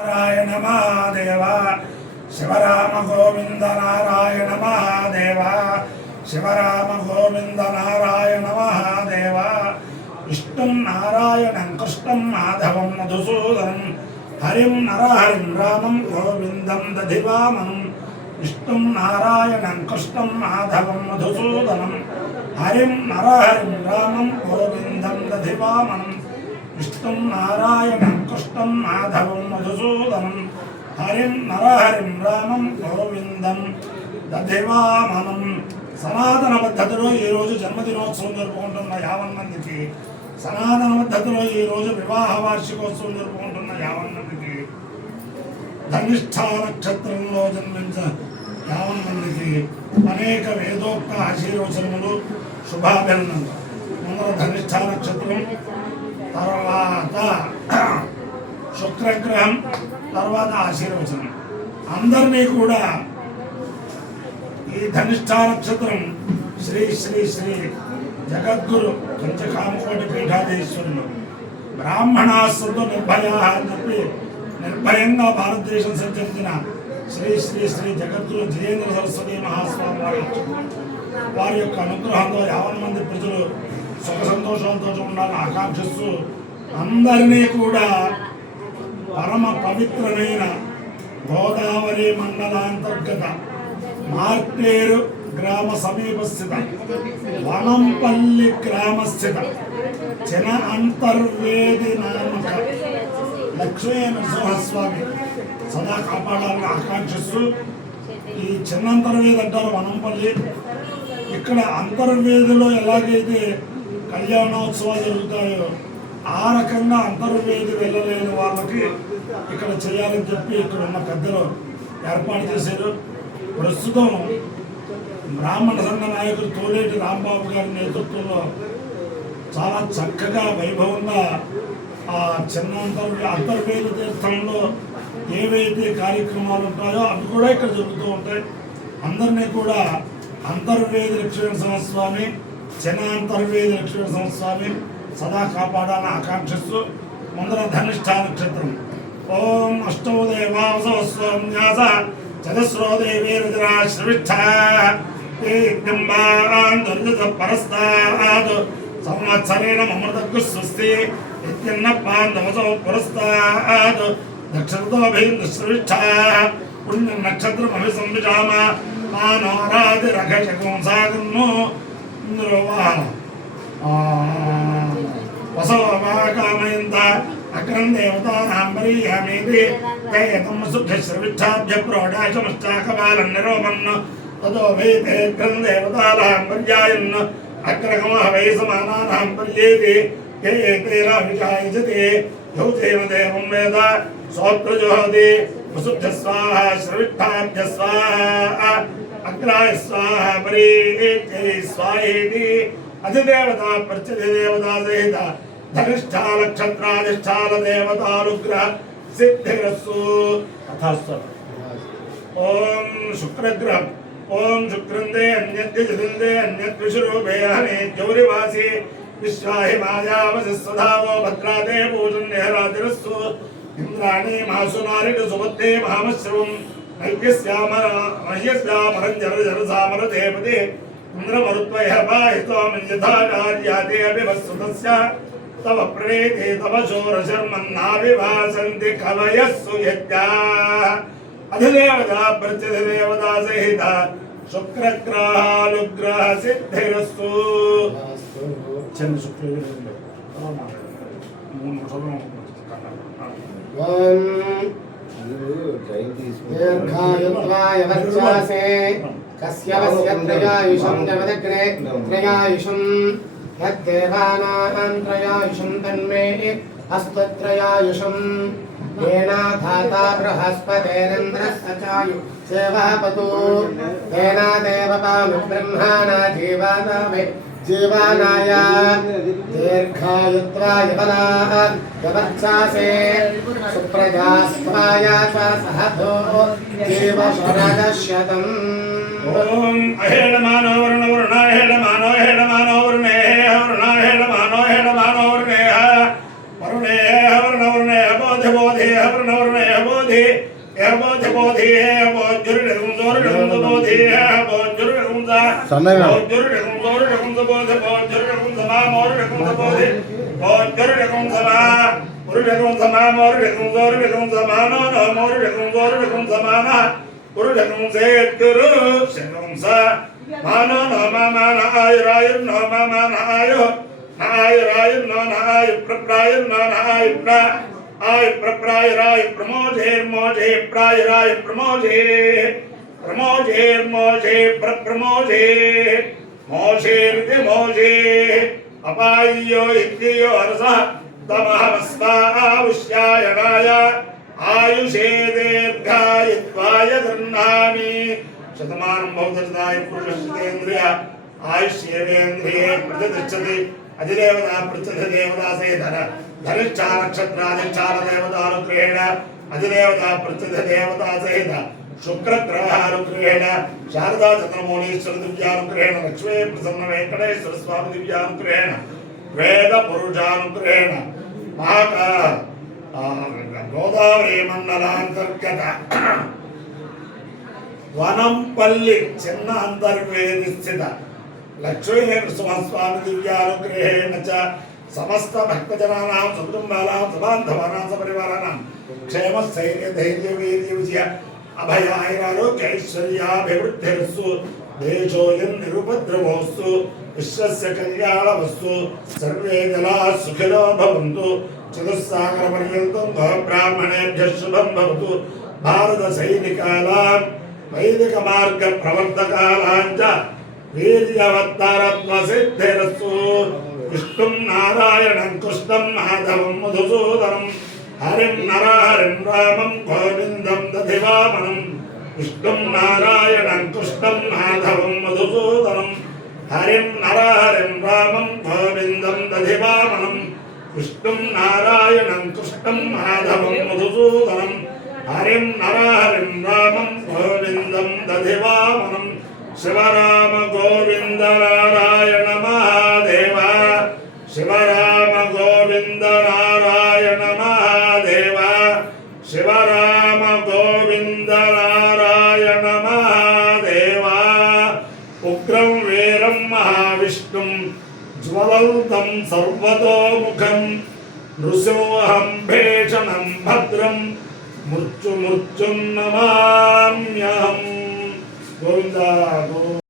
నారాయణ మహాదేవ శివరామ గోవింద నారాయణ మహాదేవ శివరామ గోవింద నారాయణ మహాదేవ విష్ణుం నారాయణం కృష్ణం మాధవం మధుసూదనం హరిం నరహరిం రామం గోవిందం దధివామనం విష్ణుం నారాయణం కృష్ణం మాధవం మధుసూదనం హరిం నరహరిం రామం గోవిందం దధివామనం విష్ణుం నారాయణం కృష్ణం మాధవం మధుసూదనం హరిం నరహరిం రామం గోవిందం దధివామనం. సనాతన పద్ధతిలో ఈరోజు జన్మదినోత్సవం జరుపుకుంటున్న 50 మందికి, సనాతన పద్ధతిలో ఈరోజు వివాహ వార్షికోత్సవం జరుపుకుంటున్న 50 మందికి, ధనిష్ఠ నక్షత్రంలో జన్మించిన 50 మందికి అనేక వేదోక్త ఆశీర్వచనములు, శుభాభినందనలు. ముందర ధనిష్ఠ నక్షత్రం, తర్వాత శుక్రగ్రహం, తర్వాత ఆశీర్వచనం. అందరినీ కూడా ఈ ధనిష్ఠ నక్షత్రం శ్రీ శ్రీ శ్రీ జగద్గురు పంచకామకోటి పీఠాధీశ్వరులు బ్రాహ్మణాస్త్రంతో నిర్భయ అని చెప్పి నిర్భయంగా భారతదేశం సంచరించిన శ్రీ శ్రీ శ్రీ జగద్గురు జయేంద్ర సరస్వతి మహాస్వామి వారి యొక్క అనుగ్రహంతో 50 మంది ప్రజలు సుఖ సంతోషాలతో ఉండాలని ఆకాంక్షిస్తూ అందరినీ కూడా పరమ పవిత్రమైన గోదావరి మండలాంతర్గత మార్టేరు గ్రామ సమీపస్థిత వనంపల్లి గ్రామస్థిత జన అంతర్వేది నామక లక్ష్మీ నరసింహస్వామి సదా కాపాడాలని ఆకాంక్షిస్తూ ఈ చిన్న అంతర్వేది అంటారు వనంపల్లి. ఇక్కడ అంతర్వేదిలో ఎలాగైతే కళ్యాణోత్సవాలు జరుగుతాయో ఆ రకంగా అంతర్వేది వెళ్ళలేని వాళ్ళకి ఇక్కడ చేయాలని చెప్పి ఇక్కడ ఉన్న పెద్దలు ఏర్పాటు చేశారు. ప్రస్తుతం బ్రాహ్మణ సంఘ నాయకులు తోలేటి రాంబాబు గారి నేతృత్వంలో చాలా చక్కగా వైభవంగా ఆ చిన్న అంతర్వేది తీర్థంలో ఏవైతే కార్యక్రమాలు ఉంటాయో అవి కూడా ఇక్కడ జరుగుతూ ఉంటాయి. అందరినీ కూడా అంతర్వేది లక్ష్మీ నరసింహస్వామి, చిన్న అంతర్వేది లక్ష్మీ నరసింహస్వామి సదా కాపాడాలని ఆకాంక్షిస్తూ ముందర ధనిష్ఠ నక్షత్రం. ఓం అష్టౌ దేవాసోన్యాస చదస్రో దేవీరుద్రాశ్రవిష్ఠ పరస్తాద్ సంవత్సరేణ అమృతగ్గు స్వస్తి ఇత్యన్నపాందవసో పురస్తాద్ దక్షిణతోభిశ్రవిష్ఠ పుణ్య నక్షత్రం అభిసంవిజామ మానోరాది రఘశకం సాగన్ను వసవకామయంత అగ్రం దేవతానాం పరీయామీతి తేతం శుద్ధశ్రవిష్ఠాభ్య ప్రోఢాశమష్టాకపాలం నిరోమన్ తతో వేతే అగ్రం దేవతానాం పర్యాయన్ అగ్రగమః వై సమానానాం పర్యేతి ఏతేరావిషాయజతే యౌతేన దేవం వేద సోత్రజోహతి వసుద్ధ స్వాహా శ్రవిష్ఠాభ్య స్వాహా అగ్రాయ స్వాహా పరీత్యై స్వాహేతి అధిదేవత ప్రత్యధిదేవతా సహిత ధనిష్ఠా నక్షత్రాధిష్టాన దేవతానుగ్రహ సిద్ధిరస్సు. తథాస్తు. ఓం శుక్రగ్రహం. ఓం శుక్రందే అన్యద్విజిందే అన్యద్విషురూపే హనే గౌరివాసి విశ్వాహి మాయావసిస్వధావో భద్రాదే పూజన్యహరాతిరస్సు ఇంద్రాణి మాసునారిడు సుబద్ధే మహామశ్రవం మహ్యస్యామరంజరజరసామర దేవతే ఇంద్రమరుత్వయ పాహిత్వామియథాచార్యాదే అభివస్సుతస్య తవ ప్రణేతే తవ శోరశర్మన్నాభిభాసంతి కవయస్సు యజ్ఞాః అధిదేవతా ప్రత్యధిదేవతా సహిత శుక్రగ్రహానుగ్రహ సిద్ధిరస్సు. చిన్న శుక్రగ్రహం దీర్ఘాయుత్వాయ వర్చాసే కస్యవస్య త్రయాయుషం జవదగ్నే త్రయాయుషం యద్దేవానాం త్రయాయుషం తన్మే అస్తు త్రయాయుషం ఏనాధాతా బృహస్పతిరేంద్రస్య చాయు సేవాపతు ఏనాదేవతాను బ్రహ్మాణా జీవానామే జీవానాయ దీర్ఘాయుత్వాయ బలాత్ యవర్చాసే సుప్రజాస్వాయ సహతో జీవశరదశతం. ఓం అహేళమానో వరుణ వరుణాహేళమానో హేళమానో వరుణే వరుణాహేళమానో హేళమానో వరుణే వరుణే వరుణ వరుణే బోధ బోధే వరుణ వరుణే बोधि बोधि बोधि बोजुर्गुं जोर्गुं बोधि बोजुर्गुं सा बोजुर्गुं जोर्गुं बोधि बोजुर्गुं समा मोर्गुं बोधि बोजुर्गुं समा मुर्गुं समा मोर्गुं जोर्गुं समानो न मोर्गुं जोर्गुं समाना मुर्गुं से गुरु शरणं सा मानो न माना आय न माना आय न नाय प्रप्राय न नाय प्रा आय प्रप्राय राय प्रमोजे मोजे प्राय राय प्रमोजे प्रमोजे मोजे प्रप्रमोजे मोजे रिति मोजे अपायो इत्यो अर्षः तमहस्वावुष्यायणाय आयुषे दीर्घायत्वाय गृह्णामि शतमानं भवतदाय पुरुषस्तेन्द्रिय आयुष्येवेन्द्रिये प्रतिष्ठति अधिदेवता प्रत्यधिदेवता सहित धनिष्ठा नक्षत्राधिष्ठान देवतानुग्रहेण अधिदेवता प्रत्यधिदेवता सहित शुक्र ग्रहानुग्रहेण शारदा चंद्रमौलीश्वर दिव्यानुग्रहेण लक्ष्मी प्रसन्न वेंकटेश्वर स्वामी दिव्यानुग्रहेण वेद पुरुषानुग्रहेण गोदावरी मंडलांतर्गत वनंपल्ली चिन्न अंतर्वेदी स्थित लक्ष्मी नृसिंहस्वामी दिव्यानुग्रहेण च समस्त भक्तजनानां सुकुटुम्बानां सबान्धवानां सपरिवाराणां क्षेम स्थैर्य धैर्य वीर्य विजय अभय आयुरारोग्य ऐश्वर्याभिवृद्धिरस्तु देशोऽयं निरुपद्रवोऽस्तु विश्वस्य कल्याणमस्तु सर्वे जनाः सुखिनो भवन्तु चतुस्सागरपर्यन्तं गोब्राह्मणेभ्यः शुभं भवतु भारतसैनिकानां वैदिकमार्गप्रवर्तकानां च वीर्यवत्तरत्वसिद्धिरस्तु विष्णुं नारायणं कृष्णं माधवं मधुसूदनं हरिं नरहरिं रामं गोविन्दं दधिवामनं विष्णुं नारायणं कृष्णं माधवं मधुसूदनं हरिं नरहरिं रामं गोविन्दं दधिवामनं विष्णुं नारायणं कृष्णं माधवं मधुसूदनं हरिं नरहरिं रामं गोविन्दं दधिवामनं शिवराम गोविंद नारायण महादेव शिवराम गोविंद नारायण महादेव शिवराम गोविंद नारायण महादेव उग्रं वीरं महाविष्णुं ज्वलन्तं सर्वतोमुखं नृसिंहं भीषणं भद्रं मृत्युं नमाम्यहम् गोविंदा